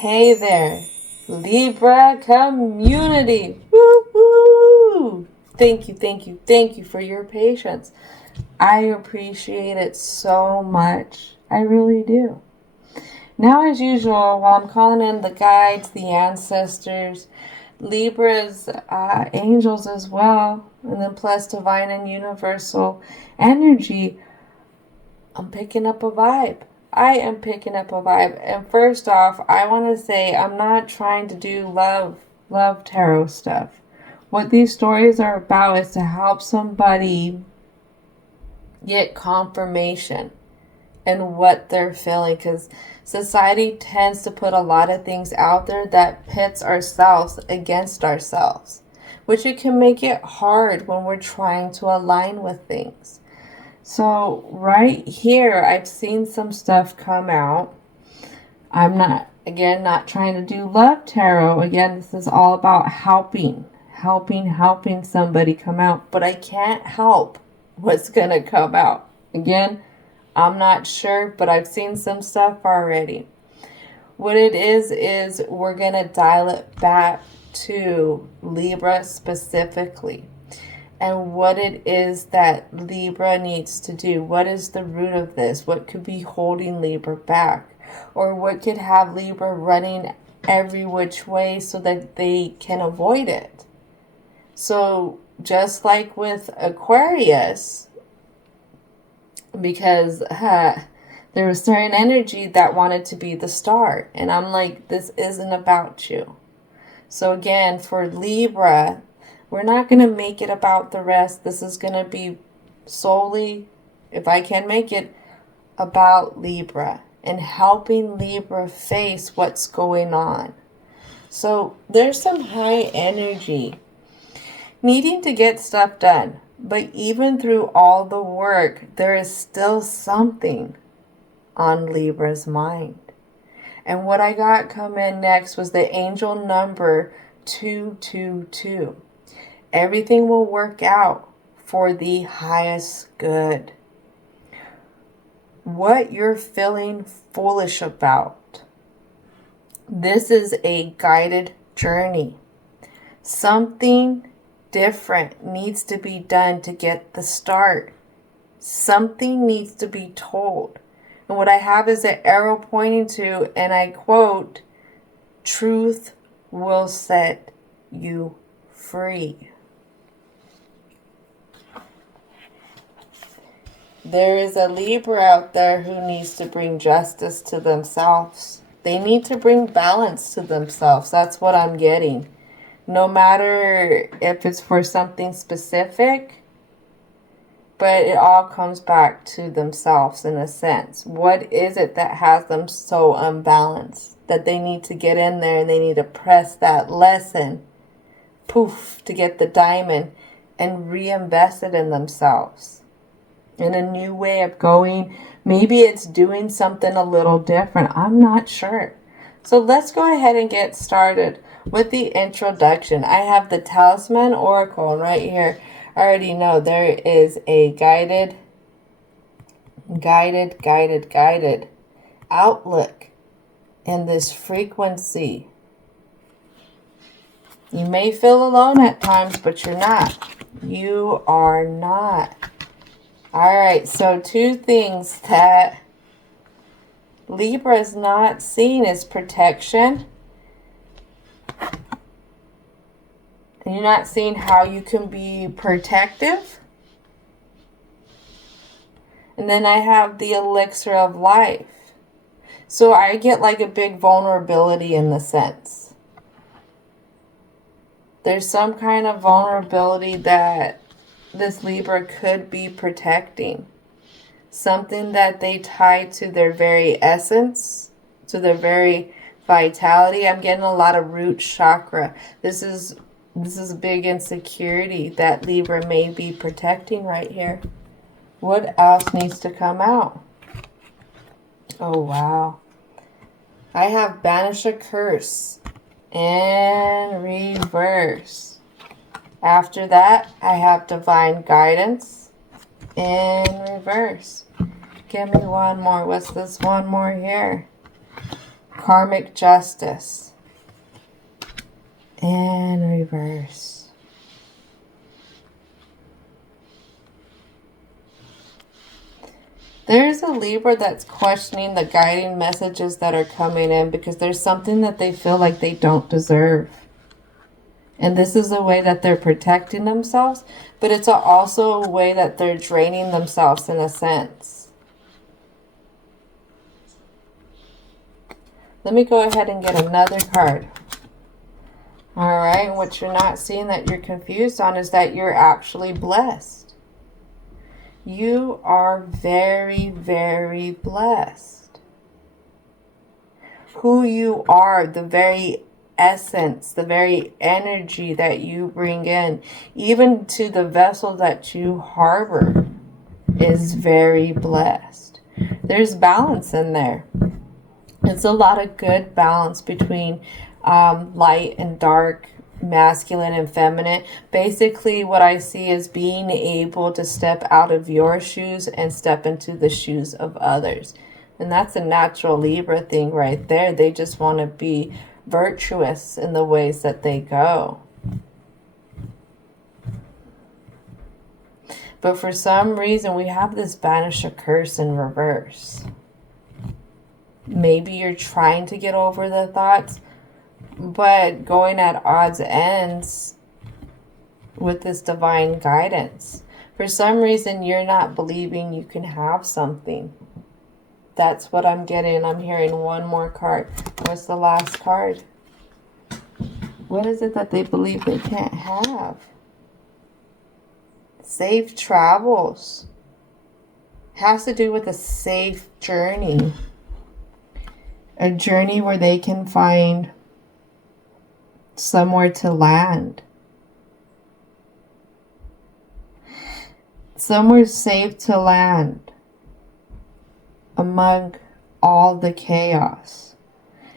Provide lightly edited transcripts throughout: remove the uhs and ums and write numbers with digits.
Hey there, Libra community. Woo-hoo! Thank you for your patience. I appreciate it so much. I really do. Now, as usual, while I'm calling in the guides, the ancestors, Libra's angels as well, and then plus divine and universal energy, I'm picking up a vibe. I am picking up a vibe. And first off, I want to say I'm not trying to do love tarot stuff. What these stories are about is to help somebody get confirmation in what they're feeling, because society tends to put a lot of things out there that pits ourselves against ourselves, which it can make it hard when we're trying to align with things. So right here, I've seen some stuff come out. I'm not trying to do love tarot. Again, this is all about helping somebody come out. But I can't help what's going to come out. Again, I'm not sure, but I've seen some stuff already. What it is we're going to dial it back to Libra specifically. And what it is that Libra needs to do. What is the root of this? What could be holding Libra back? Or what could have Libra running every which way so that they can avoid it? So just like with Aquarius, because there was certain energy that wanted to be the star. And I'm like, this isn't about you. So again, for Libra, we're not going to make it about the rest. This is going to be solely, if I can make it, about Libra and helping Libra face what's going on. So there's some high energy needing to get stuff done. But even through all the work, there is still something on Libra's mind. And what I got come in next was the angel number 222. Everything will work out for the highest good. What you're feeling foolish about. This is a guided journey. Something different needs to be done to get the start. Something needs to be told. And what I have is an arrow pointing to, and I quote, "Truth will set you free." There is a Libra out there who needs to bring justice to themselves. They need to bring balance to themselves. That's what I'm getting. No matter if it's for something specific, but it all comes back to themselves in a sense. What is it that has them so unbalanced that they need to get in there and they need to press that lesson, poof, to get the diamond and reinvest it in themselves? In a new way of going. Maybe it's doing something a little different. I'm not sure. So let's go ahead and get started with the introduction. I have the Talisman Oracle right here. I already know there is a guided outlook in this frequency. You may feel alone at times, but you're not. You are not. Alright, so two things that Libra is not seeing is protection. And you're not seeing how you can be protective. And then I have the elixir of life. So I get like a big vulnerability in the sense. There's some kind of vulnerability that this Libra could be protecting. Something that they tie to their very essence, to their very vitality. I'm getting a lot of root chakra. This is a big insecurity that Libra may be protecting right here. What else needs to come out? Oh, wow. I have banish a curse in reverse. After that, I have divine guidance in reverse. Give me one more. What's this one more here? Karmic justice. And reverse. There's a Libra that's questioning the guiding messages that are coming in because there's something that they feel like they don't deserve. And this is a way that they're protecting themselves, but it's also a way that they're draining themselves in a sense. Let me go ahead and get another card. All right, what you're not seeing that you're confused on is that you're actually blessed. You are very, very blessed. Who you are, the very essence, the very energy that you bring in, even to the vessel that you harbor, is very blessed. There's balance in there. It's a lot of good balance between light and dark, masculine and feminine. Basically, what I see is being able to step out of your shoes and step into the shoes of others. And that's a natural Libra thing right there. They just want to be virtuous in the ways that they go. But for some reason, we have this banish a curse in reverse. Maybe you're trying to get over the thoughts, but going at odds ends with this divine guidance. For some reason, you're not believing you can have something. That's what I'm getting. I'm hearing one more card. What's the last card? What is it that they believe they can't have? Safe travels. Has to do with a safe journey. A journey where they can find somewhere to land. Somewhere safe to land among all the chaos.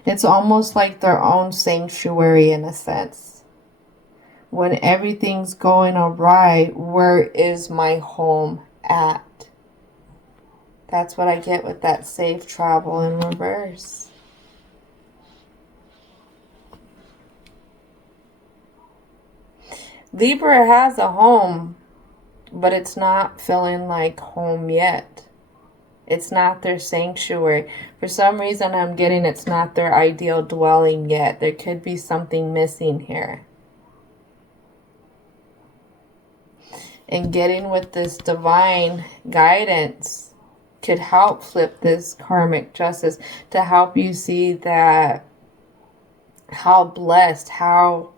It's almost like their own sanctuary in a sense. When everything's going awry, where is my home at? That's what I get with that safe travel in reverse. Libra has a home, but it's not feeling like home yet. It's not their sanctuary. For some reason, I'm getting it's not their ideal dwelling yet. There could be something missing here. And getting with this divine guidance could help flip this karmic justice to help you see that how blessed, how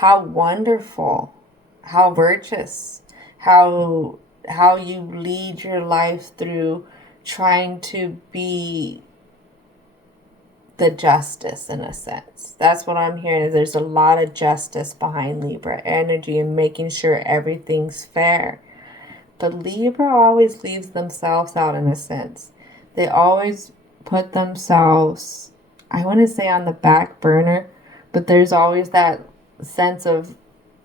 wonderful, how virtuous, how you lead your life through trying to be the justice in a sense. That's what I'm hearing, is there's a lot of justice behind Libra energy and making sure everything's fair. But Libra always leaves themselves out in a sense. They always put themselves, I want to say, on the back burner, but there's always that sense of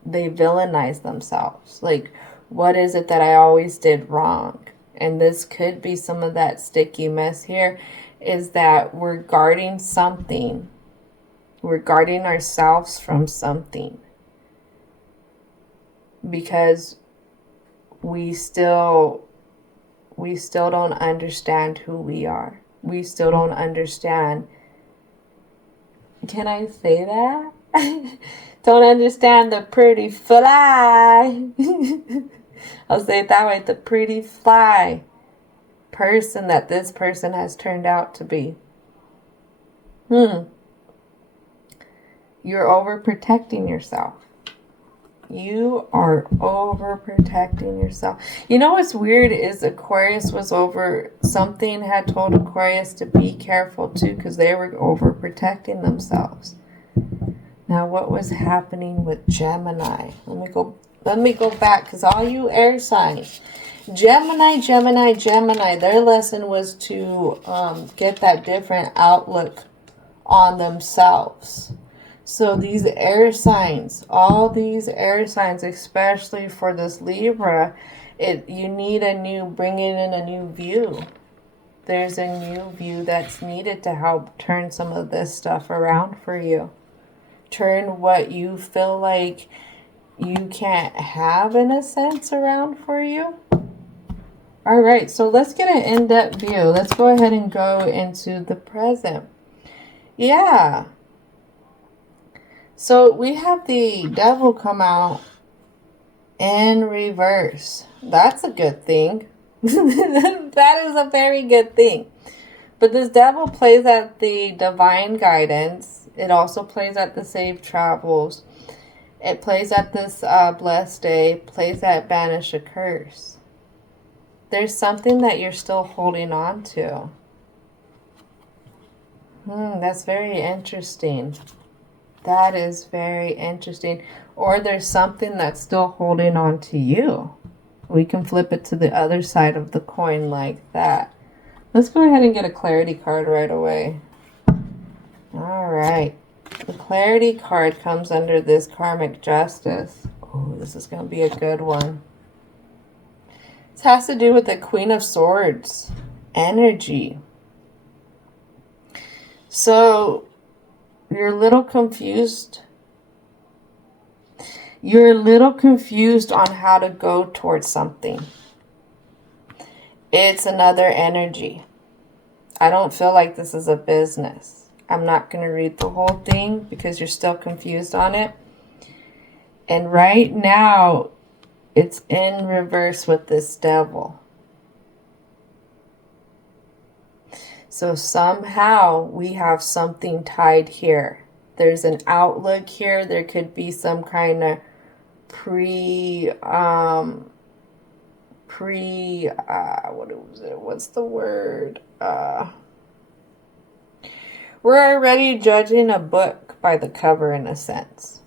they villainize themselves. Like, what is it that I always did wrong? And this could be some of that sticky mess here, is that we're guarding something. We're guarding ourselves from something. Because we still don't understand who we are. We still don't understand. Can I say that? Don't understand the pretty fly. I'll say it that way. The pretty fly person that this person has turned out to be. You're overprotecting yourself. You are overprotecting yourself. You know what's weird is Aquarius was over, something had told Aquarius to be careful too, because they were overprotecting themselves. Now, what was happening with Gemini? Let me go back, because all you air signs, Gemini, their lesson was to get that different outlook on themselves. So these air signs, all these air signs, especially for this Libra, you need bringing in a new view. There's a new view that's needed to help turn some of this stuff around for you. Turn what you feel like you can't have, in a sense, around for you. All right, so let's get an in-depth view. Let's go ahead and go into the present. Yeah. So we have the devil come out in reverse. That's a good thing. That is a very good thing. But this devil plays at the divine guidance. It also plays at the safe travels. It plays at this blessed day. Plays at banish a curse. There's something that you're still holding on to. That's very interesting. That is very interesting. Or there's something that's still holding on to you. We can flip it to the other side of the coin like that. Let's go ahead and get a clarity card right away. All right. The clarity card comes under this karmic justice. Oh, this is going to be a good one. This has to do with the Queen of Swords energy. So, you're a little confused. You're a little confused on how to go towards something. It's another energy. I don't feel like this is a business. I'm not going to read the whole thing because you're still confused on it. And right now, it's in reverse with this devil. So somehow we have something tied here. There's an outlook here. There could be some kind of what's the word? We're already judging a book by the cover, in a sense.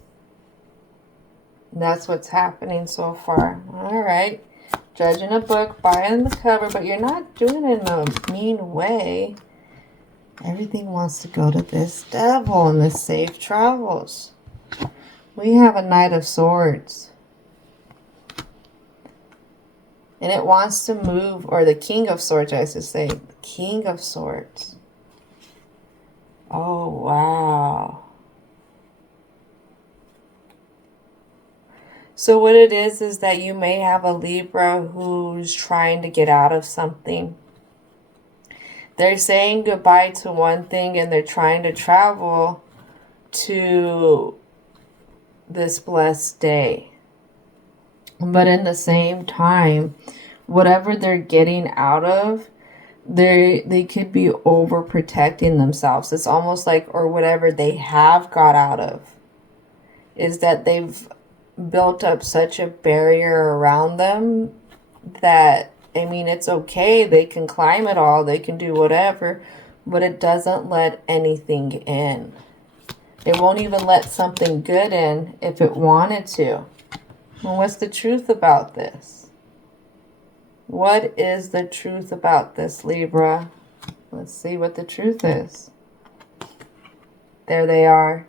That's what's happening so far. All right. Judging a book by the cover, but you're not doing it in a mean way. Everything wants to go to this devil in the safe travels. We have a Knight of Swords. And it wants to move, or the King of Swords, I should say. The King of Swords. Oh, wow. So what it is that you may have a Libra who's trying to get out of something. They're saying goodbye to one thing and they're trying to travel to this blessed day. But in the same time, whatever they're getting out of, they could be overprotecting themselves. It's almost like, or whatever they have got out of, is that they've built up such a barrier around them that, I mean, it's okay. They can climb it all. They can do whatever, but it doesn't let anything in. It won't even let something good in if it wanted to. Well, what's the truth about this? What is the truth about this, Libra? Let's see what the truth is. There they are.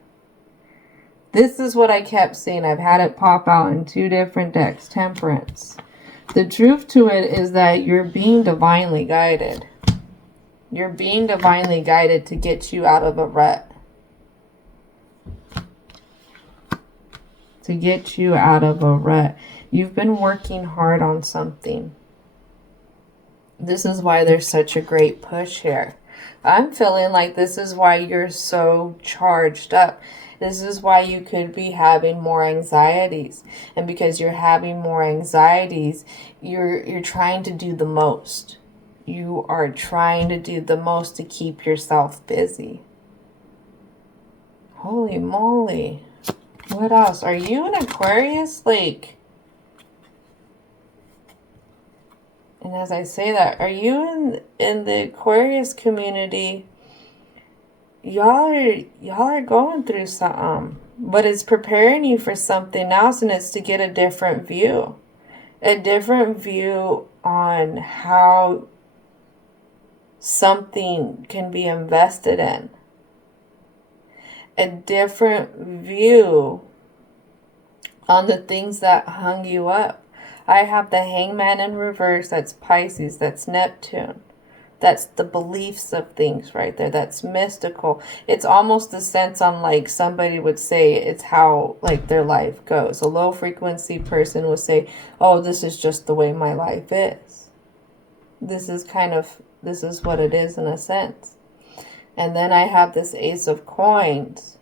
This is what I kept seeing. I've had it pop out in 2 different decks. Temperance. The truth to it is that you're being divinely guided. You're being divinely guided to get you out of a rut. To get you out of a rut. You've been working hard on something. This is why there's such a great push here. I'm feeling like this is why you're so charged up. This is why you could be having more anxieties. And because you're having more anxieties, you're trying to do the most. You are trying to do the most to keep yourself busy. Holy moly. What else? Are you an Aquarius? Like, and as I say that, are you in the Aquarius community? Y'all are going through something, but it's preparing you for something else, and it's to get a different view on how something can be invested in, a different view on the things that hung you up. I have the Hangman in reverse. That's Pisces. That's Neptune. That's the beliefs of things right there. That's mystical. It's almost the sense on like somebody would say it's how like their life goes. A low frequency person would say, oh, this is just the way my life is. This is what it is in a sense. And then I have this Ace of Coins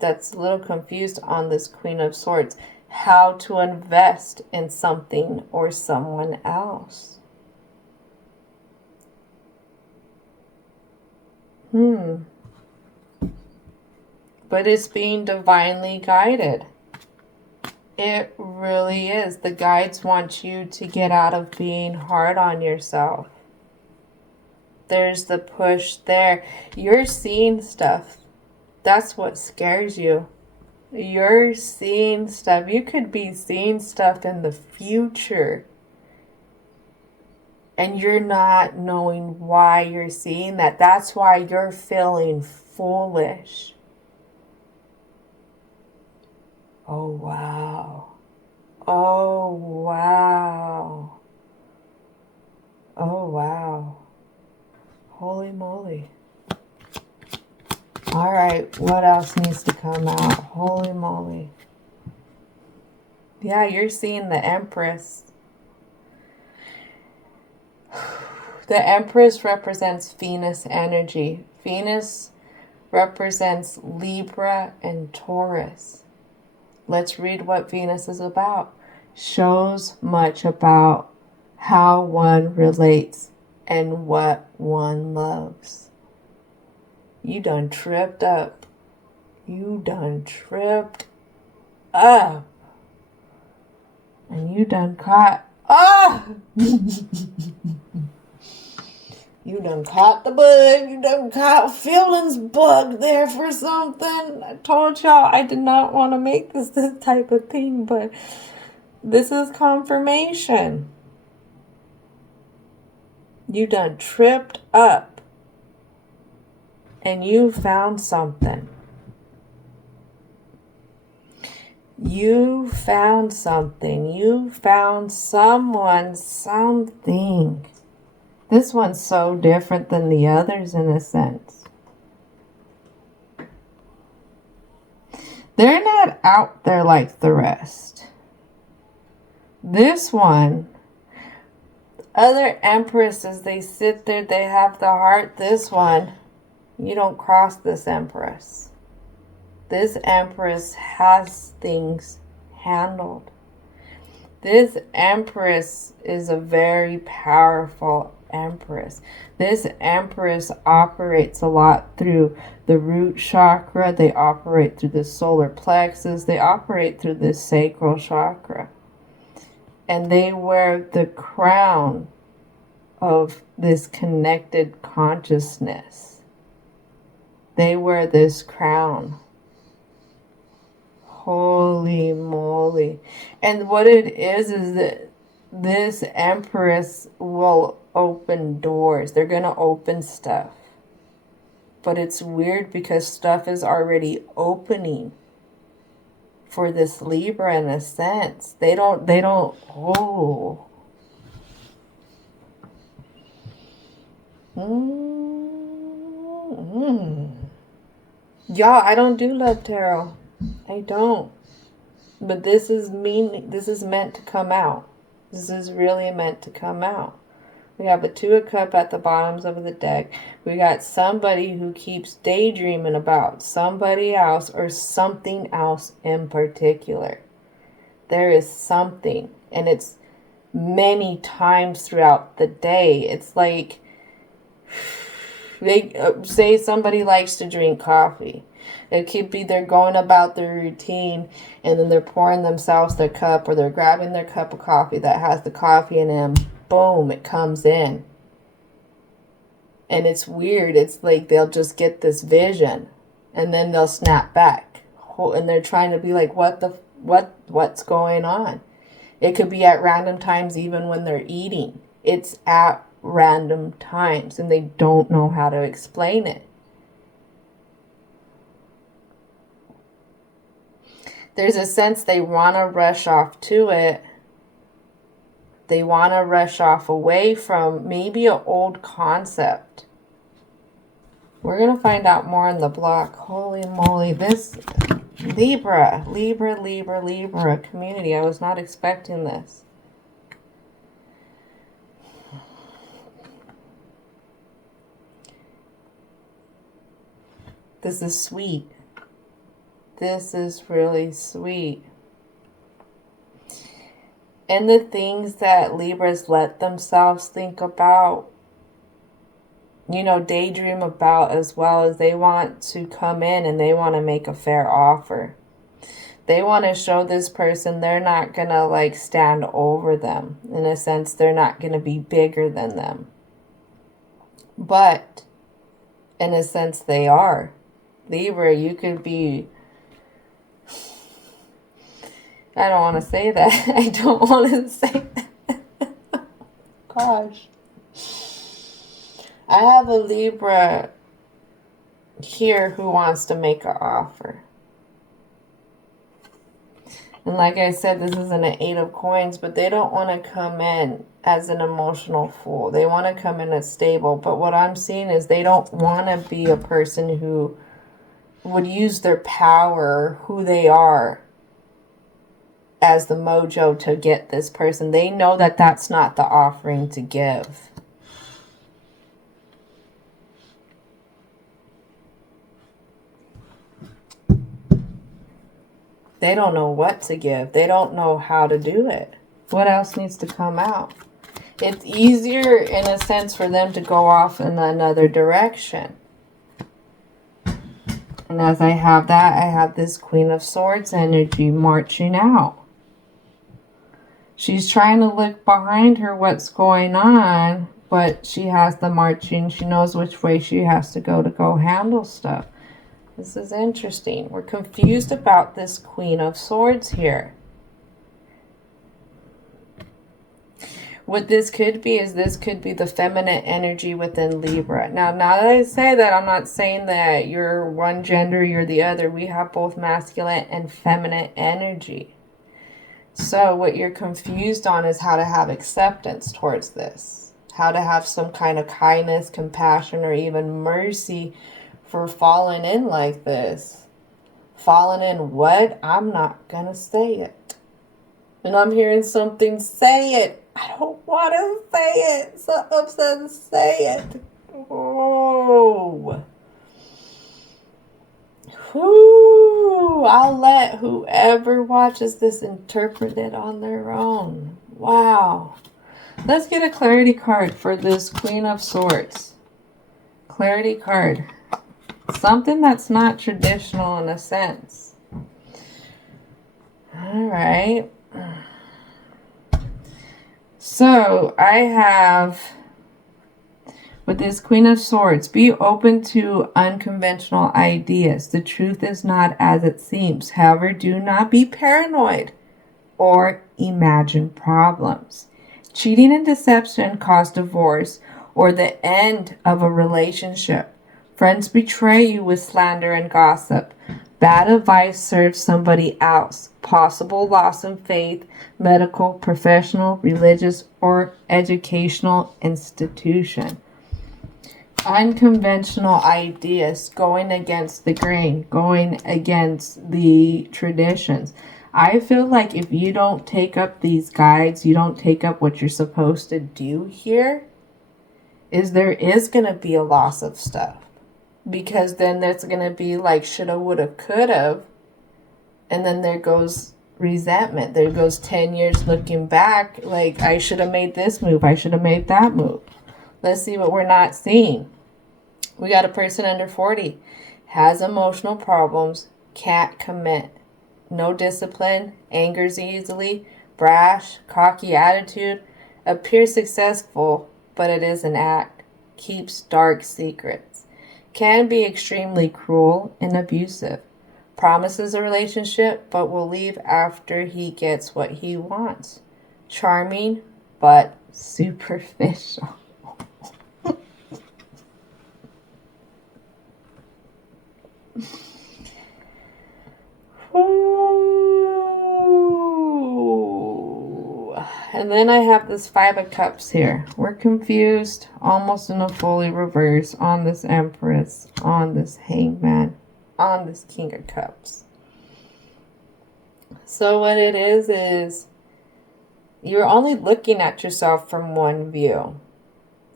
that's a little confused on this Queen of Swords. How to invest in something or someone else. But it's being divinely guided. It really is. The guides want you to get out of being hard on yourself. There's the push there. You're seeing stuff. That's what scares you. You're seeing stuff. You could be seeing stuff in the future. And you're not knowing why you're seeing that. That's why you're feeling foolish. Oh, wow. Oh, wow. Oh, wow. Holy moly. All right, what else needs to come out? Holy moly. Yeah, you're seeing the Empress. The Empress represents Venus energy. Venus represents Libra and Taurus. Let's read what Venus is about. Shows much about how one relates and what one loves. You done tripped up. You done tripped up. And you done caught. You done caught the bug. You done caught feelings bug there for something. I told y'all I did not want to make this type of thing, but this is confirmation. You done tripped up. And you found something. You found something. You found someone, something. This one's so different than the others in a sense. They're not out there like the rest. This one, other empresses, they sit there, they have the heart. This one, you don't cross this empress. This empress has things handled. This empress is a very powerful empress. This empress operates a lot through the root chakra. They operate through the solar plexus. They operate through the sacral chakra. And they wear the crown of this connected consciousness. They wear this crown. Holy moly. And what it is that this empress will open doors. They're going to open stuff. But it's weird because stuff is already opening for this Libra in a sense. They don't, oh. Y'all, I don't do love tarot. I don't. But this is meant to come out. This is really meant to come out. We have a Two of Cups at the bottoms of the deck. We got somebody who keeps daydreaming about somebody else or something else in particular. There is something, and it's many times throughout the day. It's like, they say somebody likes to drink coffee. It could be they're going about their routine and then they're pouring themselves their cup, or they're grabbing their cup of coffee that has the coffee in them. Boom, it comes in. And it's weird. It's like they'll just get this vision and then they'll snap back. And they're trying to be like, what's going on? It could be at random times even when they're eating. It's at random times and they don't know how to explain it. There's a sense they want to rush off to it, They want to rush off away from maybe an old concept. We're going to find out more in the block. Holy moly, this Libra community. I was not expecting this. This is sweet. This is really sweet. And the things that Libras let themselves think about, you know, daydream about, as well as they want to come in and they want to make a fair offer. They want to show this person they're not going to like stand over them. In a sense, they're not going to be bigger than them. But in a sense, they are. Libra, you could be... I don't want to say that. I don't want to say that. Gosh. I have a Libra here who wants to make an offer. And like I said, this isn't an 8 of coins, but they don't want to come in as an emotional fool. They want to come in as stable. But what I'm seeing is they don't want to be a person who would use their power, who they are, as the mojo to get this person. They know that that's not the offering to give. They don't know what to give. They don't know how to do it. What else needs to come out? It's easier in a sense for them to go off in another direction. And as I have that, I have this Queen of Swords energy marching out. She's trying to look behind her what's going on, but she has the marching. She knows which way she has to go handle stuff. This is interesting. We're confused about this Queen of Swords here. What this could be is this could be the feminine energy within Libra. Now that I say that, I'm not saying that you're one gender, you're the other. We have both masculine and feminine energy. So what you're confused on is how to have acceptance towards this. How to have some kind of kindness, compassion, or even mercy for falling in like this. Falling in what? I'm not going to say it. And I'm hearing something, say it. I don't want to say it. Something says say it. Oh. Whew. I'll let whoever watches this interpret it on their own. Wow. Let's get a clarity card for this Queen of Swords. Clarity card. Something that's not traditional in a sense. All right. So I have, with this Queen of Swords, be open to unconventional ideas. The truth is not as it seems. However, do not be paranoid or imagine problems. Cheating and deception cause divorce or the end of a relationship. Friends betray you with slander and gossip. Bad advice serves somebody else. Possible loss in faith, medical, professional, religious, or educational institution. Unconventional ideas, going against the grain, going against the traditions. I feel like if you don't take up these guides, you don't take up what you're supposed to do here, there is going to be a loss of stuff. Because then there's going to be like shoulda, woulda, coulda. And then there goes resentment. There goes 10 years looking back. Like, I should have made this move. I should have made that move. Let's see what we're not seeing. We got a person under 40. Has emotional problems. Can't commit. No discipline. Angers easily. Brash. Cocky attitude. Appears successful, but it is an act. Keeps dark secrets. Can be extremely cruel and abusive. Promises a relationship, but will leave after he gets what he wants. Charming, but superficial. Ooh. And then I have this Five of Cups here. We're confused, almost in a fully reverse, on this Empress, on this Hangman, on this King of Cups. So what it is you're only looking at yourself from one view.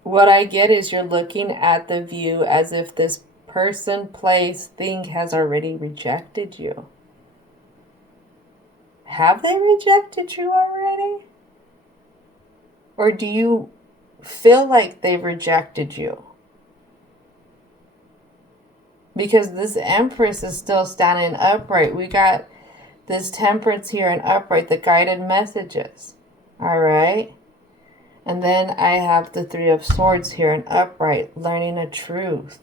What I get is you're looking at the view as if this person, place, thing has already rejected you. Have they rejected you already? Or do you feel like they've rejected you? Because this Empress is still standing upright. We got this Temperance here and upright, the guided messages. All right? And then I have the Three of Swords here and upright, learning a truth.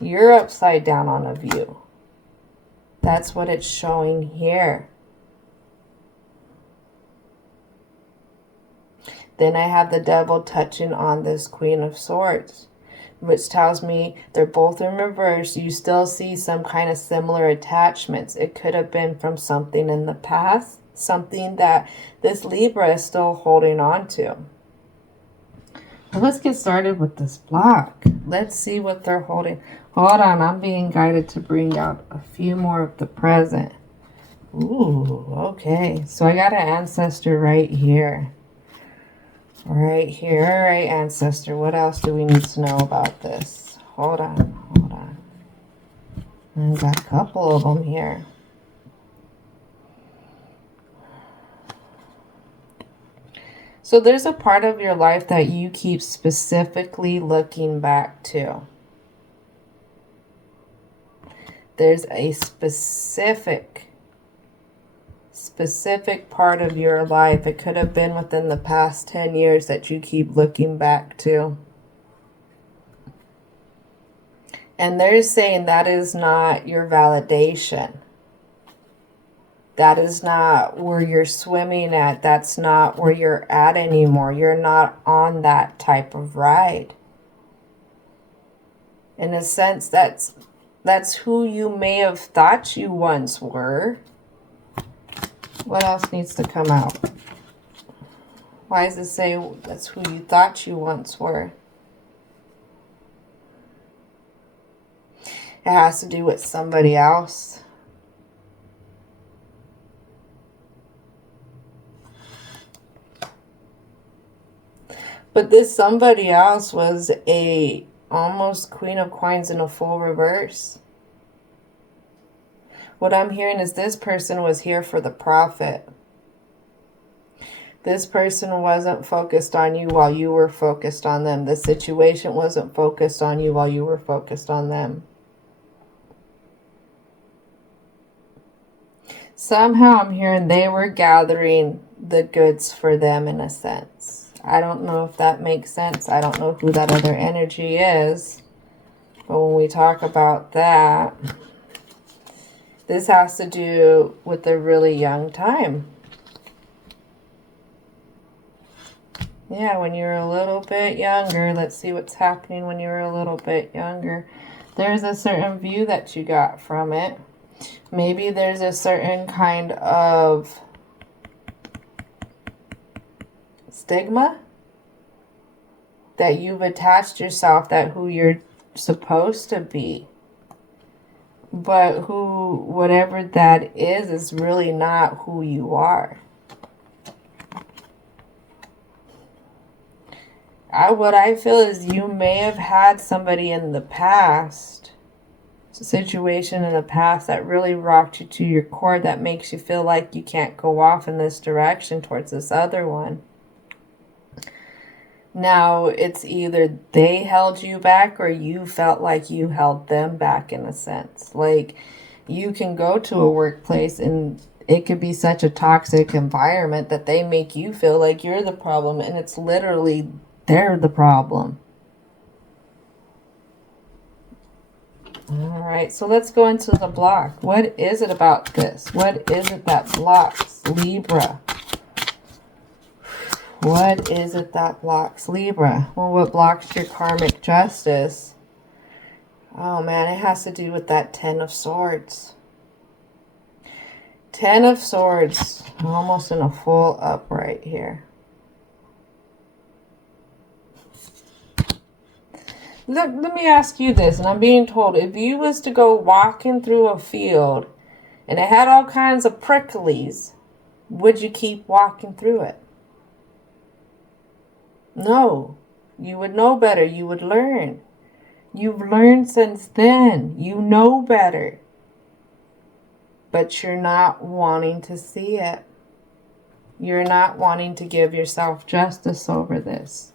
You're upside down on a view. That's what it's showing here. Then I have the Devil touching on this Queen of Swords, which tells me they're both in reverse. You still see some kind of similar attachments. It could have been from something in the past, something that this Libra is still holding on to. Well, let's get started with this block. Let's see what they're holding. Hold on, I'm being guided to bring out a few more of the present. Ooh, okay. So I got an ancestor right here. Right here. All right, ancestor. What else do we need to know about this? Hold on. I've got a couple of them here. So there's a part of your life that you keep specifically looking back to. There's a specific part of your life. It could have been within the past 10 years that you keep looking back to. And they're saying that is not your validation. That is not where you're swimming at. That's not where you're at anymore. You're not on that type of ride. In a sense, that's who you may have thought you once were. What else needs to come out? Why does it say that's who you thought you once were? It has to do with somebody else. But this somebody else was a almost Queen of Coins in a full reverse. What I'm hearing is this person was here for the profit. This person wasn't focused on you while you were focused on them. The situation wasn't focused on you while you were focused on them. Somehow I'm hearing they were gathering the goods for them in a sense. I don't know if that makes sense. I don't know who that other energy is. But when we talk about that, this has to do with a really young time. Yeah, when you're a little bit younger. Let's see what's happening when you were a little bit younger. There's a certain view that you got from it. Maybe there's a certain kind of stigma that you've attached yourself, that who you're supposed to be. But whatever that is really not who you are. What I feel is you may have had somebody in the past, a situation in the past that really rocked you to your core, that makes you feel like you can't go off in this direction towards this other one. Now, it's either they held you back or you felt like you held them back in a sense. Like, you can go to a workplace and it could be such a toxic environment that they make you feel like you're the problem, and it's literally they're the problem. All right, so let's go into the block. What is it about this? What is it that blocks Libra? What is it that blocks Libra? Well, what blocks your karmic justice? Oh man, it has to do with that Ten of Swords. Ten of Swords. Almost in a full upright here. Let me ask you this, and I'm being told, if you was to go walking through a field and it had all kinds of pricklies, would you keep walking through it? No. You would know better. You would learn. You've learned since then. You know better. But you're not wanting to see it. You're not wanting to give yourself justice over this.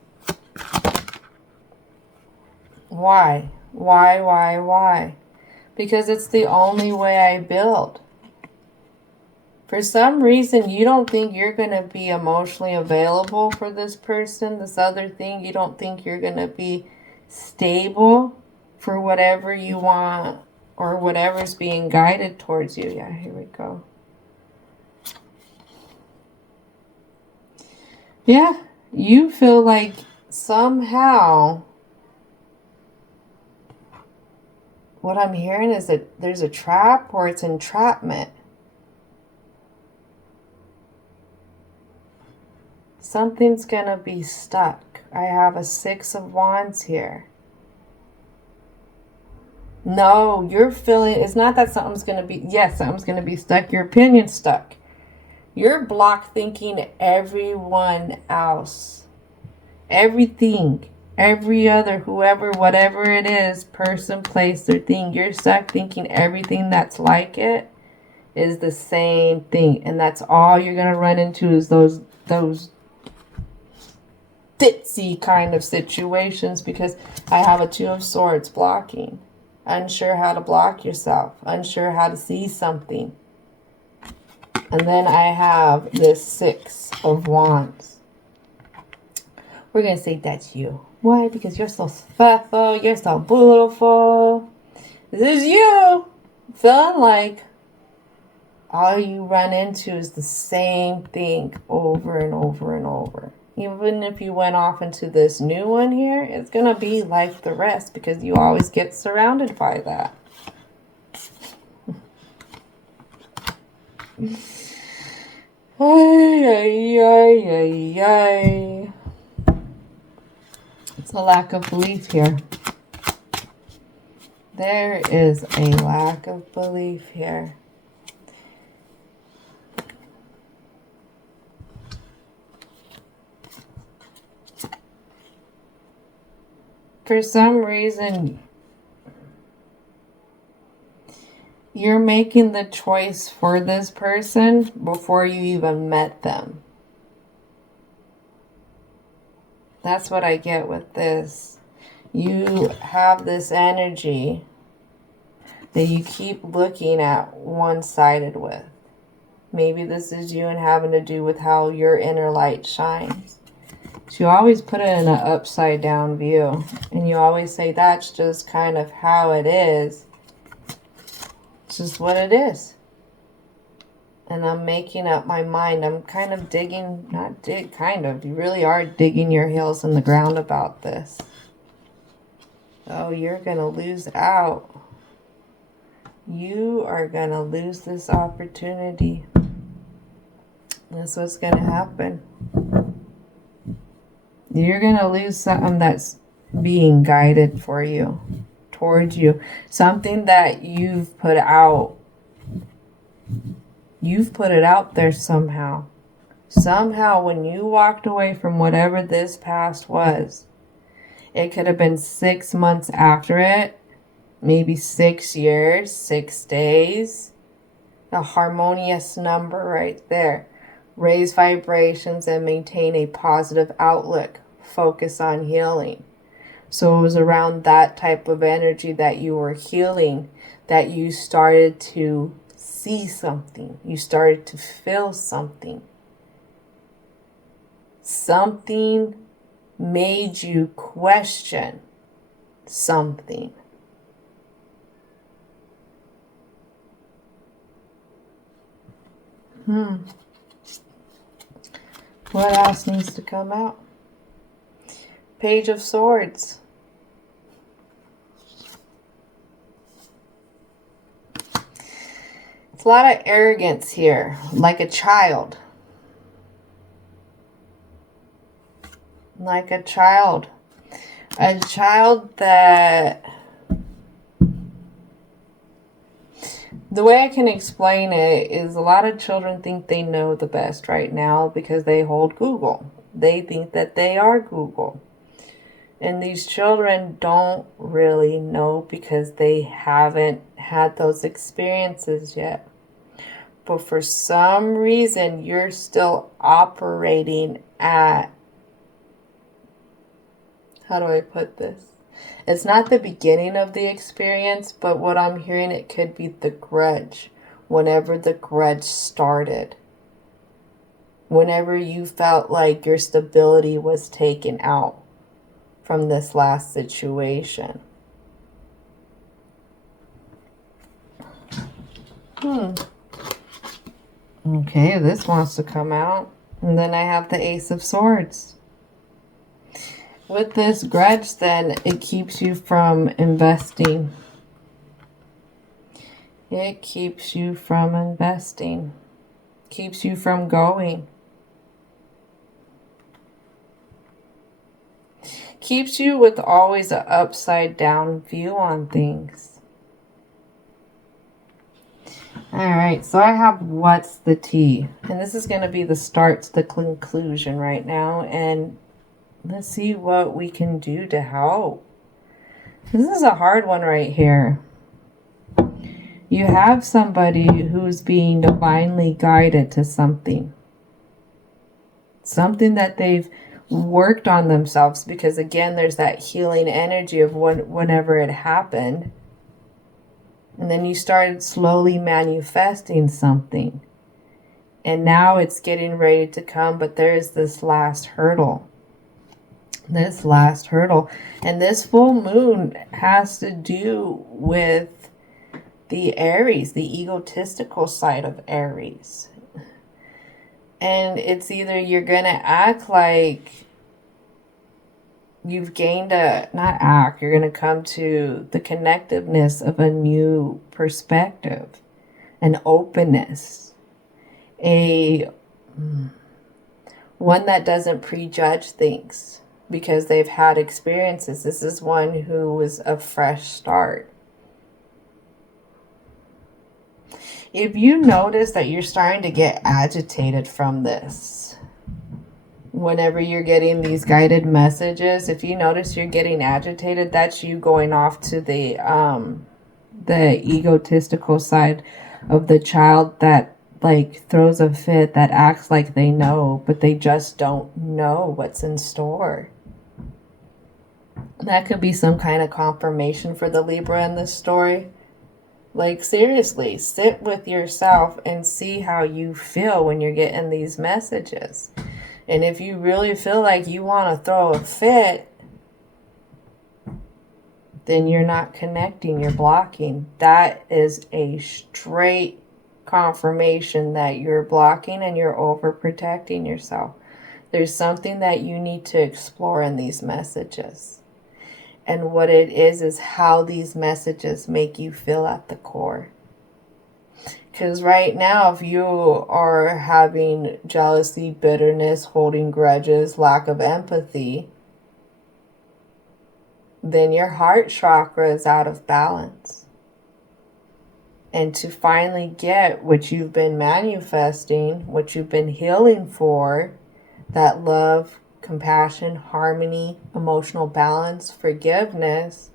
Why? Why? Because it's the only way I build. For some reason, you don't think you're going to be emotionally available for this person. This other thing, you don't think you're going to be stable for whatever you want or whatever's being guided towards you. Yeah, here we go. Yeah, you feel like somehow... What I'm hearing is that there's a trap or it's entrapment. Something's going to be stuck. I have a Six of Wands here. No, you're feeling, it's not that something's going to be, yes, something's going to be stuck. Your opinion's stuck. You're block thinking everyone else. Everything. Every other, whoever, whatever it is, person, place, or thing, you're stuck thinking everything that's like it is the same thing. And that's all you're going to run into is those ditzy kind of situations, because I have a Two of Swords blocking. Unsure how to block yourself. Unsure how to see something. And then I have this Six of Wands. We're going to say that's you. Why? Because you're so special. You're so beautiful. This is you. Feeling like all you run into is the same thing over and over and over. Even if you went off into this new one here, it's going to be like the rest because you always get surrounded by that. Ay. It's a lack of belief here. There is a lack of belief here. For some reason, you're making the choice for this person before you even met them. That's what I get with this. You have this energy that you keep looking at one-sided with. Maybe this is you and having to do with how your inner light shines. So you always put it in an upside down view. And you always say that's just kind of how it is. It's just what it is. And I'm making up my mind. I'm kind of digging, you really are digging your heels in the ground about this. Oh, you're going to lose out. You are going to lose this opportunity. That's what's going to happen. You're going to lose something that's being guided for you, towards you. Something that you've put out. You've put it out there somehow. Somehow when you walked away from whatever this past was, it could have been 6 months after it, maybe 6 years, 6 days. A harmonious number right there. Raise vibrations and maintain a positive outlook. Focus on healing. So it was around that type of energy that you were healing that you started to see something. You started to feel something. Something made you question something. What else needs to come out? Page of Swords. It's a lot of arrogance here, like a child. Like a child. A child that... The way I can explain it is a lot of children think they know the best right now because they hold Google. They think that they are Google. And these children don't really know because they haven't had those experiences yet. But for some reason, you're still operating at... How do I put this? It's not the beginning of the experience, but what I'm hearing, it could be the grudge. Whenever the grudge started. Whenever you felt like your stability was taken out from this last situation. Okay, this wants to come out. And then I have the Ace of Swords. With this grudge, then, it keeps you from investing. It keeps you from investing. Keeps you from going. Keeps you with always an upside down view on things. Alright, so I have what's the tea? And this is going to be the start to the conclusion right now. And let's see what we can do to help. This is a hard one right here. You have somebody who's being divinely guided to something. Something that they've worked on themselves, because again, there's that healing energy of whenever it happened. And then you started slowly manifesting something. And now it's getting ready to come, but there's this last hurdle. This last hurdle. And this full moon has to do with the Aries, the egotistical side of Aries. And it's either you're going to act like you've gained you're going to come to the connectiveness of a new perspective, an openness, one that doesn't prejudge things because they've had experiences. This is one who was a fresh start. If you notice that you're starting to get agitated from this, whenever you're getting these guided messages, if you notice you're getting agitated, that's you going off to the egotistical side of the child that like throws a fit, that acts like they know, but they just don't know what's in store. That could be some kind of confirmation for the Libra in this story. Like, seriously, sit with yourself and see how you feel when you're getting these messages. And if you really feel like you want to throw a fit, then you're not connecting, you're blocking. That is a straight confirmation that you're blocking and you're overprotecting yourself. There's something that you need to explore in these messages. And what it is how these messages make you feel at the core. Because right now, if you are having jealousy, bitterness, holding grudges, lack of empathy, then your heart chakra is out of balance. And to finally get what you've been manifesting, what you've been healing for, that love, compassion, harmony, emotional balance, forgiveness,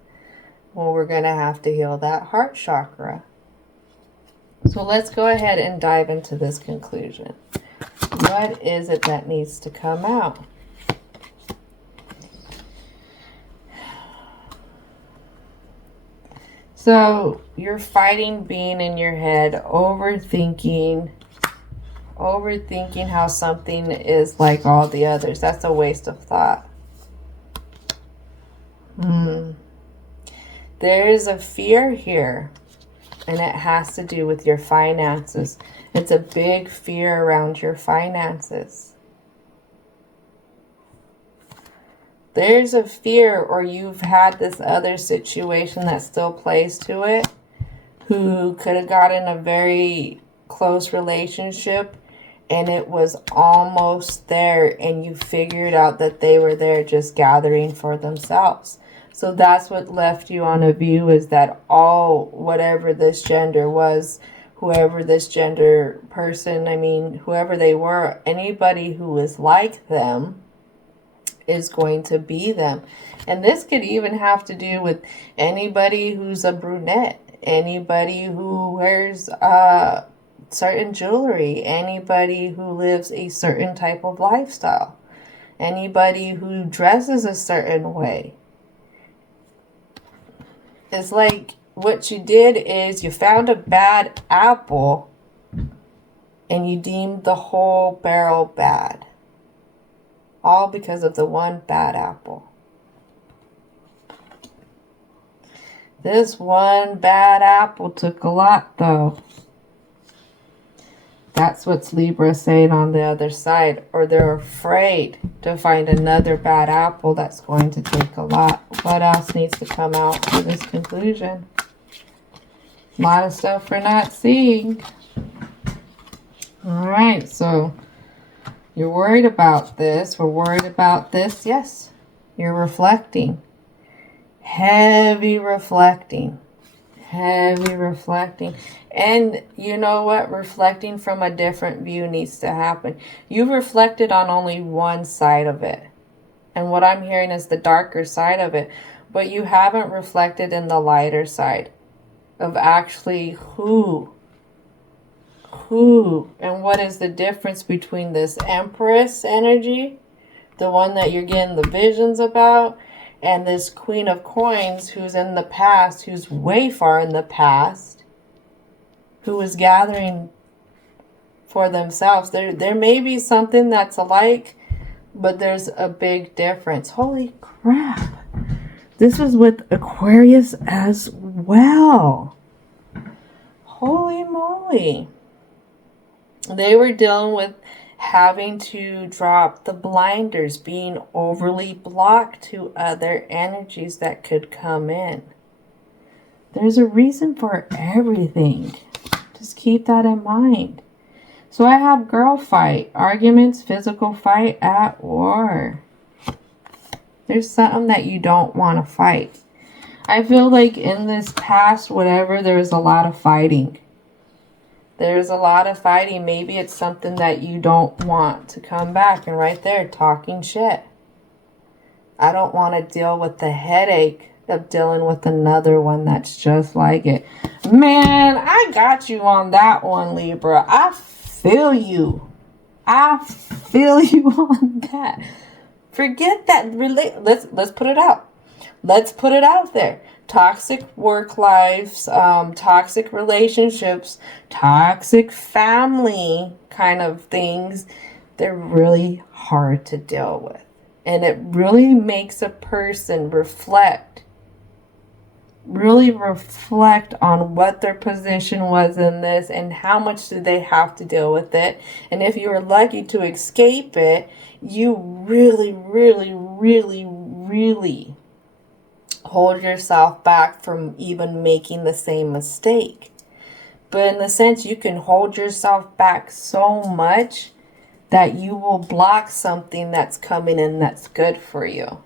well, we're going to have to heal that heart chakra. So let's go ahead and dive into this conclusion. What is it that needs to come out? So you're fighting being in your head, overthinking how something is like all the others. That's a waste of thought. There is a fear here, and it has to do with your finances. It's a big fear around your finances. There's a fear, or you've had this other situation that still plays to it, who could have gotten a very close relationship and it was almost there and you figured out that they were there just gathering for themselves. So that's what left you on a view, is that all, whatever this gender was, whoever this gender person, I mean, whoever they were, anybody who is like them is going to be them. And this could even have to do with anybody who's a brunette, anybody who wears certain jewelry, anybody who lives a certain type of lifestyle, anybody who dresses a certain way. It's like what you did is you found a bad apple and you deemed the whole barrel bad. All because of the one bad apple. This one bad apple took a lot, though. That's what's Libra saying on the other side. Or they're afraid to find another bad apple that's going to take a lot. What else needs to come out for this conclusion? A lot of stuff we're not seeing. All right, so you're worried about this. We're worried about this. Yes, you're reflecting. Heavy reflecting. Heavy reflecting. And you know what? Reflecting from a different view needs to happen. You've reflected on only one side of it. And what I'm hearing is the darker side of it. But you haven't reflected in the lighter side of actually who and what is the difference between this Empress energy, the one that you're getting the visions about, and this Queen of Coins who's in the past, who's way far in the past, who is gathering for themselves. There may be something that's alike, but there's a big difference. Holy crap. This is with Aquarius as well. Holy moly. They were dealing with having to drop the blinders, being overly blocked to other energies that could come in. There's a reason for everything. Just keep that in mind. So I have girl fight, arguments, physical fight, at war. There's something that you don't want to fight. I feel like in this past, whatever, there's a lot of fighting. There's a lot of fighting. Maybe it's something that you don't want to come back. And right there, talking shit. I don't want to deal with the headache of dealing with another one that's just like it. Man, I got you on that one, Libra. I feel you. I feel you on that. Forget that. Let's put it out. Let's put it out there. Toxic work lives, toxic relationships, toxic family kind of things. They're really hard to deal with. And it really makes a person really reflect on what their position was in this and how much do they have to deal with it. And if you were lucky to escape it, you really, really, really, really hold yourself back from even making the same mistake. But in the sense, you can hold yourself back so much that you will block something that's coming in that's good for you.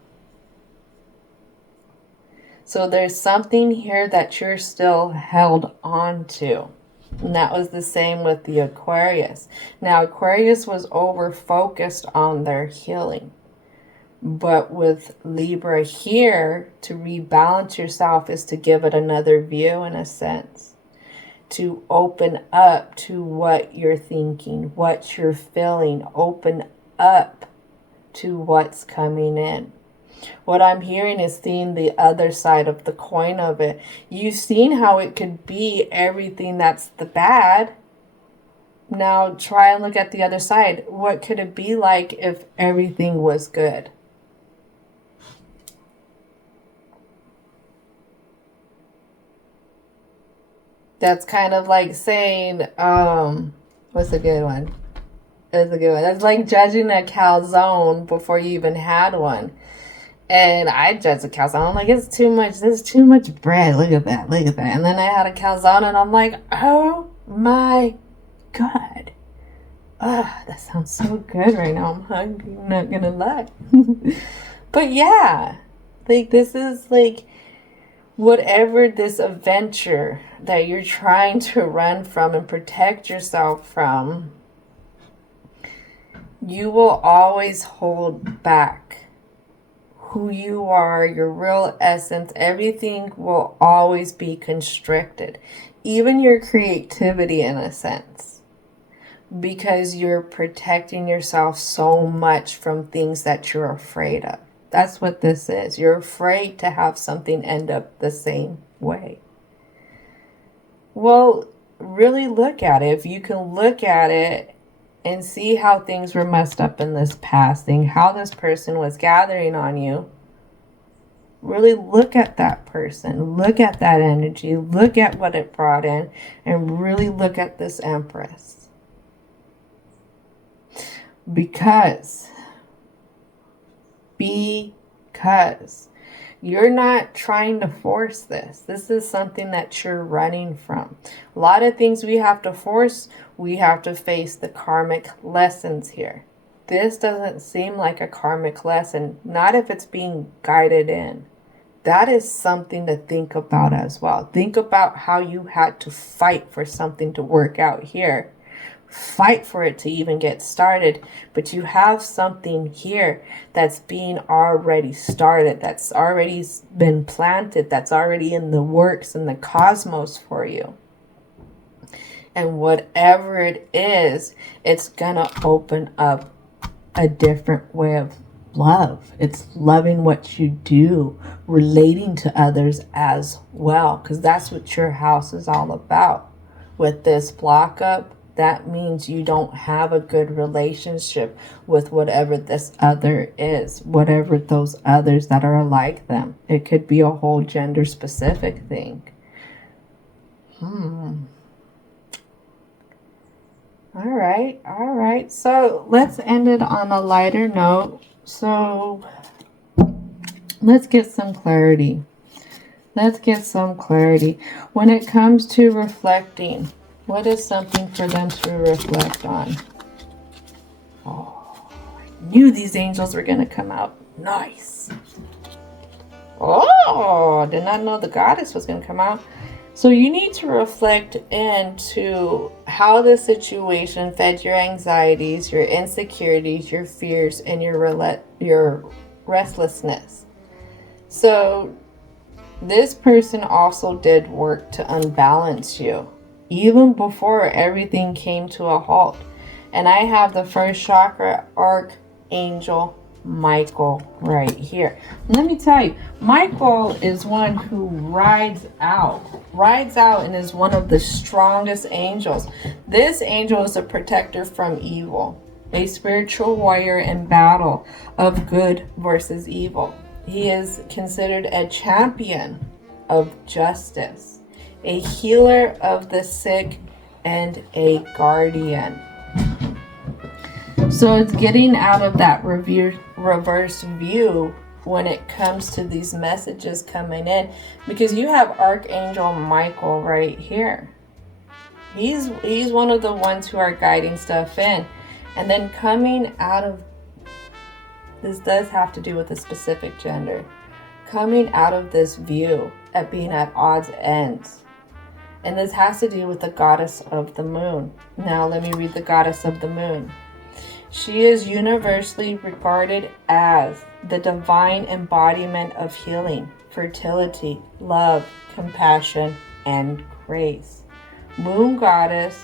So there's something here that you're still held on to. And that was the same with the Aquarius. Now, Aquarius was over-focused on their healing. But with Libra here, to rebalance yourself is to give it another view in a sense. To open up to what you're thinking, what you're feeling. Open up to what's coming in. What I'm hearing is seeing the other side of the coin of it. You've seen how it could be everything that's the bad. Now try and look at the other side. What could it be like if everything was good? That's kind of like saying, what's a good one? That's a good one. That's like judging a calzone before you even had one. And I judged the calzone. I'm like, it's too much. There's too much bread. Look at that. Look at that. And then I had a calzone and I'm like, oh my God. Ah, that sounds so good right now. I'm hungry. I'm not going to lie. But yeah, like this is like whatever this adventure that you're trying to run from and protect yourself from, you will always hold back who you are, your real essence. Everything will always be constricted, even your creativity in a sense, because you're protecting yourself so much from things that you're afraid of. That's what this is. You're afraid to have something end up the same way. Well, really look at it. If you can look at it and see how things were messed up in this past thing, how this person was gathering on you, really look at that person, look at that energy, look at what it brought in, and really look at this Empress. Because you're not trying to force this. This is something that you're running from. A lot of things we have to force, we have to face the karmic lessons here. This doesn't seem like a karmic lesson, not if it's being guided in. That is something to think about as well. Think about how you had to fight for something to work out here. Fight for it to even get started, but you have something here that's being already started, that's already been planted, that's already in the works in the cosmos for you. And whatever it is, it's gonna open up a different way of love. It's loving what you do, relating to others as well, because that's what your house is all about. With this block up, that means you don't have a good relationship with whatever this other is, whatever those others that are like them. It could be a whole gender specific thing. All right. So let's end it on a lighter note. So let's get some clarity. When it comes to reflecting, what is something for them to reflect on? Oh, I knew these angels were going to come out. Nice. Oh, did not know the goddess was going to come out. So you need to reflect into how the situation fed your anxieties, your insecurities, your fears, and your restlessness. So this person also did work to unbalance you, even before everything came to a halt. And I have the first chakra archangel Michael right here. Let me tell you, Michael is one who rides out and is one of the strongest angels. This angel is a protector from evil, a spiritual warrior in battle of good versus evil. He is considered a champion of justice, a healer of the sick, and a guardian. So it's getting out of that reverse view when it comes to these messages coming in, because you have Archangel Michael right here. He's one of the ones who are guiding stuff in. And then coming out of, this does have to do with a specific gender, coming out of this view at being at odds ends. And this has to do with the goddess of the moon. Now let me read the goddess of the moon. She is universally regarded as the divine embodiment of healing, fertility, love, compassion, and grace. Moon goddess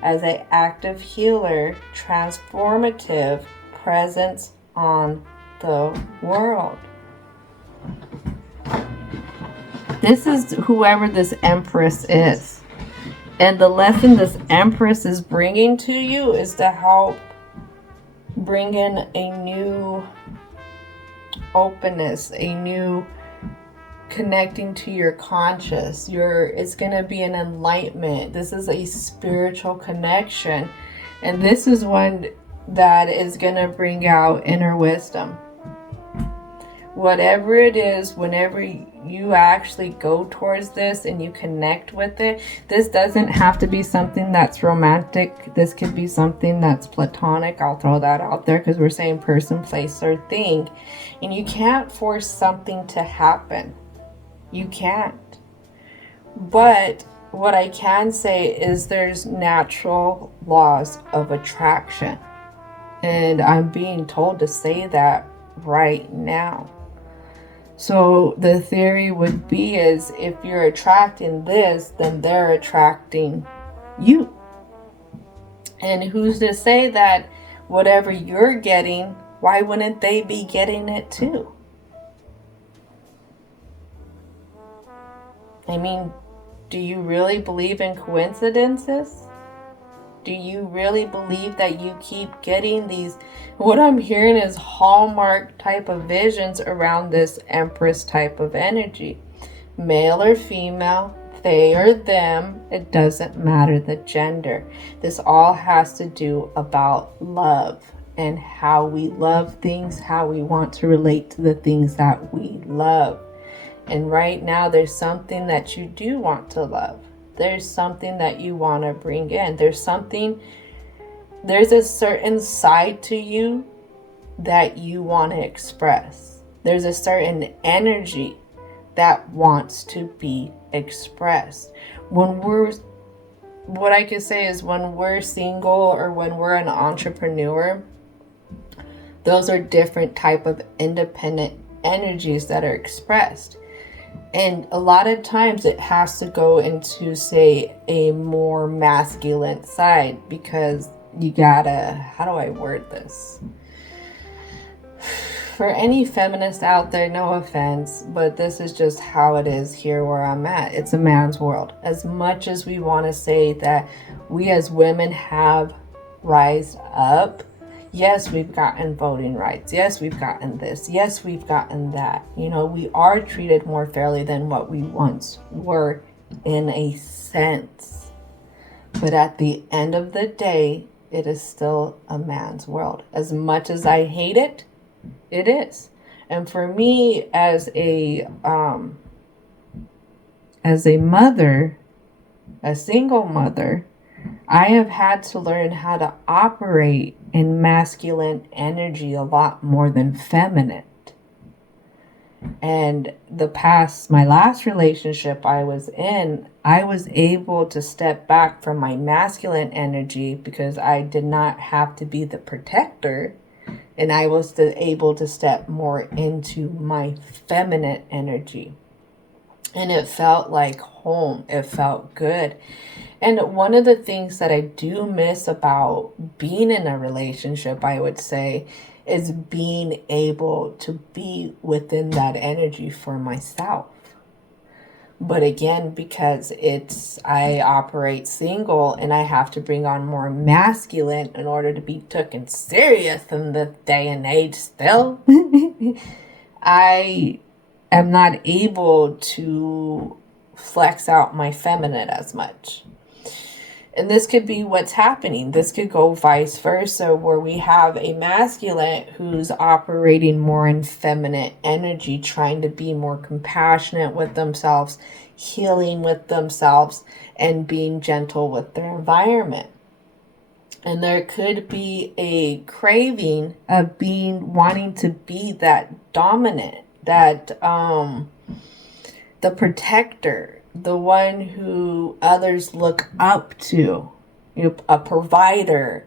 as an active healer, transformative presence on the world. This is whoever this Empress is. And the lesson this Empress is bringing to you is to help bring in a new openness, a new connecting to your conscious. It's going to be an enlightenment. This is a spiritual connection. And this is one that is going to bring out inner wisdom. whatever it is, whenever you actually go towards this and you connect with it, this doesn't have to be something that's romantic. This could be something that's platonic. I'll throw that out there because we're saying person, place, or thing. And you can't force something to happen. You can't. But what I can say is there's natural laws of attraction. And I'm being told to say that right now. So the theory would be is if you're attracting this, then they're attracting you. And who's to say that whatever you're getting, why wouldn't they be getting it too? I mean, do you really believe in coincidences? Do you really believe that you keep getting these? What I'm hearing is Hallmark type of visions around this Empress type of energy. Male or female, they or them, it doesn't matter the gender. This all has to do about love and how we love things, how we want to relate to the things that we love. And right now there's something that you do want to love. There's something that you want to bring in. There's a certain side to you that you want to express. There's a certain energy that wants to be expressed. What I could say is when we're single or when we're an entrepreneur, those are different type of independent energies that are expressed. And a lot of times it has to go into, say, a more masculine side because you gotta, how do I word this? For any feminist out there, no offense, but this is just how it is here where I'm at. It's a man's world. As much as we want to say that we as women have rised up, yes, we've gotten voting rights. Yes, we've gotten this. Yes, we've gotten that. You know, we are treated more fairly than what we once were in a sense. But at the end of the day, it is still a man's world. As much as I hate it, it is. And for me as a mother, a single mother, I have had to learn how to operate in masculine energy a lot more than feminine. And my last relationship I was in, I was able to step back from my masculine energy because I did not have to be the protector. And I was able to step more into my feminine energy. And it felt like home. It felt good. And one of the things that I do miss about being in a relationship, I would say, is being able to be within that energy for myself. But again, because I operate single and I have to bring on more masculine in order to be taken serious in this day and age still, I am not able to flex out my feminine as much. And this could be what's happening. This could go vice versa, where we have a masculine who's operating more in feminine energy, trying to be more compassionate with themselves, healing with themselves, and being gentle with their environment. And there could be a craving of wanting to be that dominant, that the protector, the one who others look up to, a provider,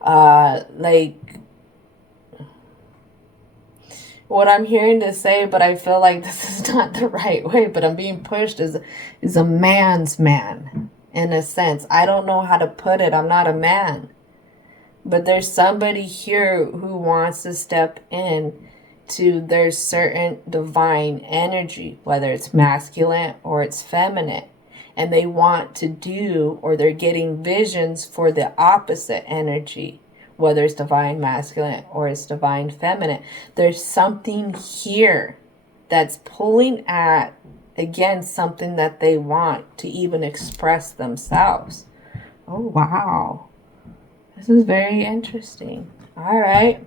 like what I'm hearing to say, but I feel like this is not the right way, but I'm being pushed is a man's man in a sense. I don't know how to put it. I'm not a man, but there's somebody here who wants to step in to their certain divine energy, whether it's masculine or it's feminine, and they want to do, or they're getting visions for the opposite energy, whether it's divine masculine or it's divine feminine. There's something here that's pulling at, again, something that they want to even express themselves. Oh, wow. This is very interesting. All right.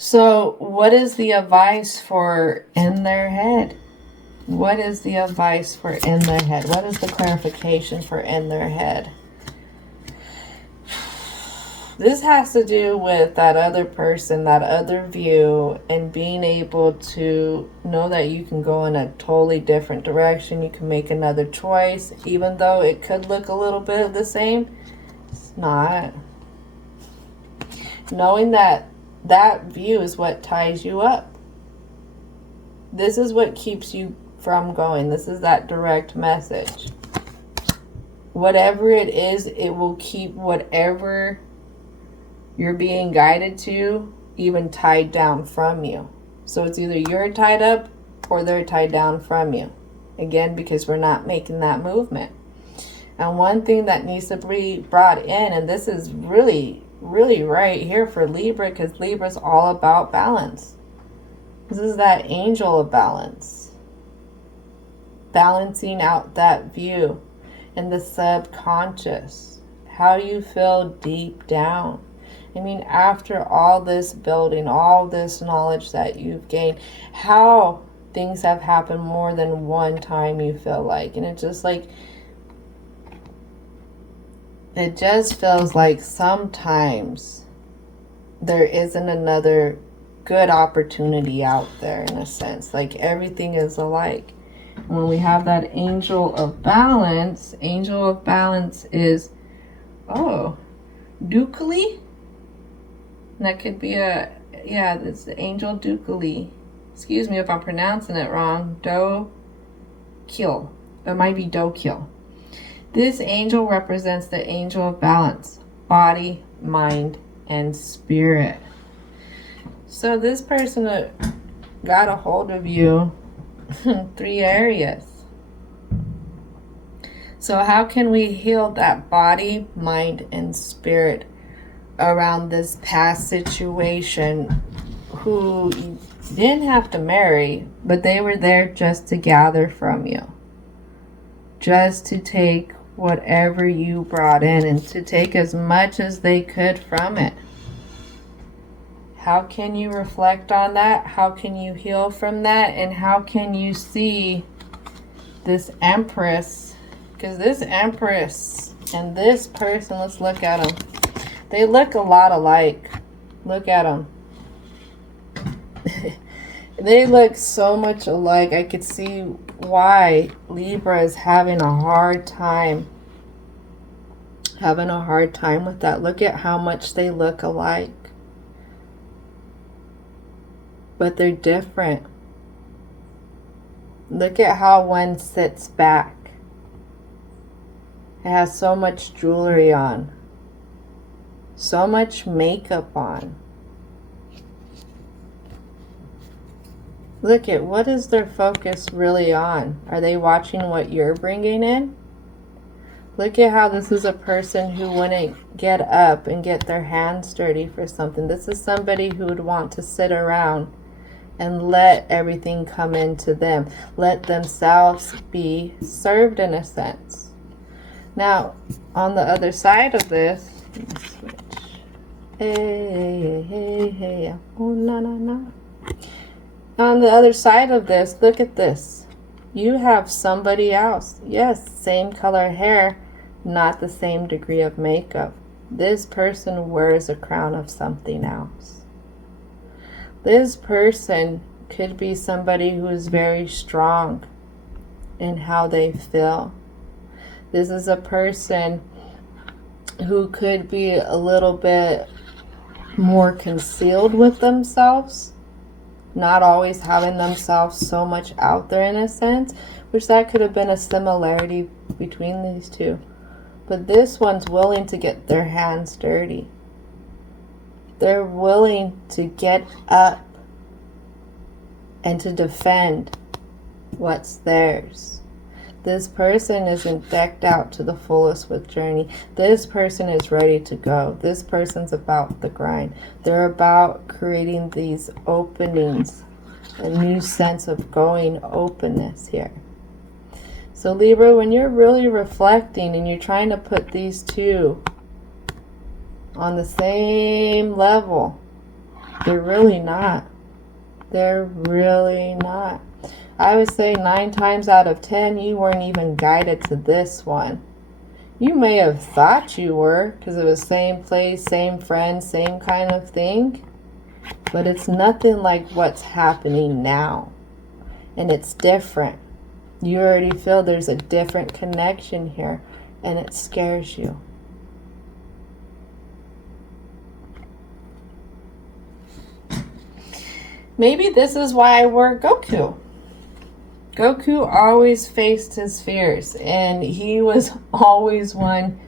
So what is the advice for in their head? What is the advice for in their head? What is the clarification for in their head? This has to do with that other person, that other view, and being able to know that you can go in a totally different direction. You can make another choice, even though it could look a little bit of the same. It's not. Knowing that that view is what ties you up. This is what keeps you from going. This is that direct message. Whatever it is, it will keep whatever you're being guided to even tied down from you. So it's either you're tied up or they're tied down from you. Again, because we're not making that movement. And one thing that needs to be brought in, and this is really right here for Libra, because Libra is all about balance. This is that angel of balance. Balancing out that view in the subconscious. How do you feel deep down? I mean, after all this building, all this knowledge that you've gained, how things have happened more than one time, you feel like. And it's just like, it just feels like sometimes there isn't another good opportunity out there, in a sense. Like everything is alike. When we have that angel of balance is, Dukali? That could be it's the angel Dukali. Excuse me if I'm pronouncing it wrong. Do-Kil. It might be Do-Kil. This angel represents the angel of balance. Body, mind, and spirit. So this person got a hold of you in 3 areas. So how can we heal that body, mind, and spirit around this past situation who you didn't have to marry, but they were there just to gather from you, just to take whatever you brought in and to take as much as they could from it? How can you reflect on that? How can you heal from that? And how can you see this Empress? Because this Empress and this person, let's look at them. They look a lot alike. Look at them. They look so much alike. I could see why Libra is having a hard time. Having a hard time with that. Look at how much they look alike. But they're different. Look at how one sits back. It has so much jewelry on. So much makeup on. Look at, what is their focus really on? Are they watching what you're bringing in? Look at how this is a person who wouldn't get up and get their hands dirty for something. This is somebody who would want to sit around and let everything come into them. Let themselves be served, in a sense. Now, on the other side of this, let me switch. Hey. Oh, no. On the other side of this, look at this. You have somebody else. Yes, same color hair, not the same degree of makeup. This person wears a crown of something else. This person could be somebody who is very strong in how they feel. This is a person who could be a little bit more concealed with themselves, not always having themselves so much out there, in a sense, which that could have been a similarity between these two. But this one's willing to get their hands dirty. They're willing to get up and to defend what's theirs. This person isn't decked out to the fullest with journey. This person is ready to go. This person's about the grind. They're about creating these openings, a new sense of going openness here. So Libra, when you're really reflecting and you're trying to put these two on the same level, They're really not. They're really not. I would say 9 times out of 10, you weren't even guided to this one. You may have thought you were, because it was same place, same friend, same kind of thing. But it's nothing like what's happening now. And it's different. You already feel there's a different connection here, and it scares you. Maybe this is why I wore Goku. Goku always faced his fears, and he was always one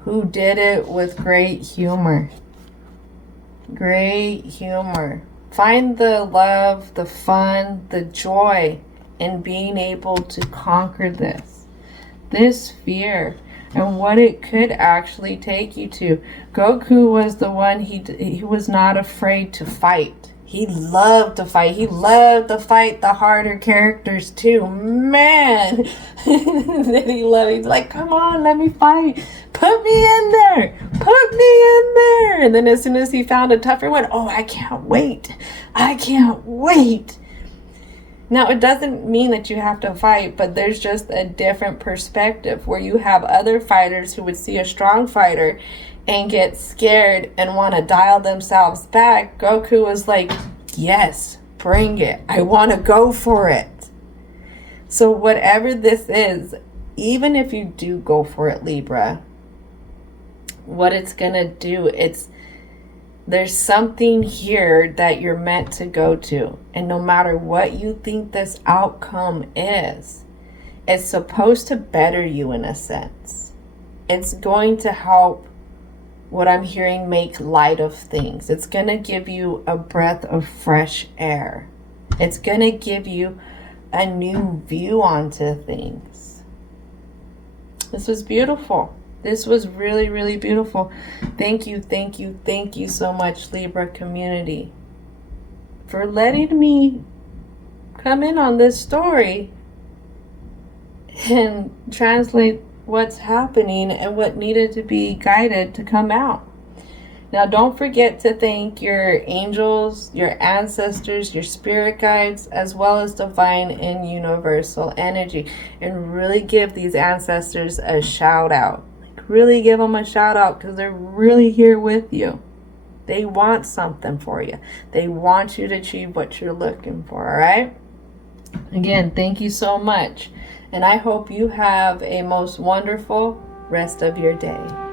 who did it with great humor. Great humor. Find the love, the fun, the joy in being able to conquer this fear, and what it could actually take you to. Goku was the one, he was not afraid to fight. He loved to fight. He loved to fight the harder characters too. Man, that he loved. He's like, come on, let me fight. Put me in there. Put me in there. And then as soon as he found a tougher one, oh, I can't wait. I can't wait. Now, it doesn't mean that you have to fight, but there's just a different perspective where you have other fighters who would see a strong fighter and get scared and want to dial themselves back. Goku was like, yes, bring it. I want to go for it. So whatever this is, even if you do go for it, Libra, what it's going to do, there's something here that you're meant to go to. And no matter what you think this outcome is, it's supposed to better you in a sense. It's going to help, what I'm hearing, make light of things. It's going to give you a breath of fresh air. It's going to give you a new view onto things. This was beautiful. This was really, really beautiful. Thank you, thank you, thank you so much, Libra community, for letting me come in on this story and translate what's happening and what needed to be guided to come out. Now, don't forget to thank your angels, your ancestors, your spirit guides, as well as divine and universal energy, and really give these ancestors a shout out. Really give them a shout out, because they're really here with you. They want something for you. They want you to achieve what you're looking for, all right? Again, thank you so much. And I hope you have a most wonderful rest of your day.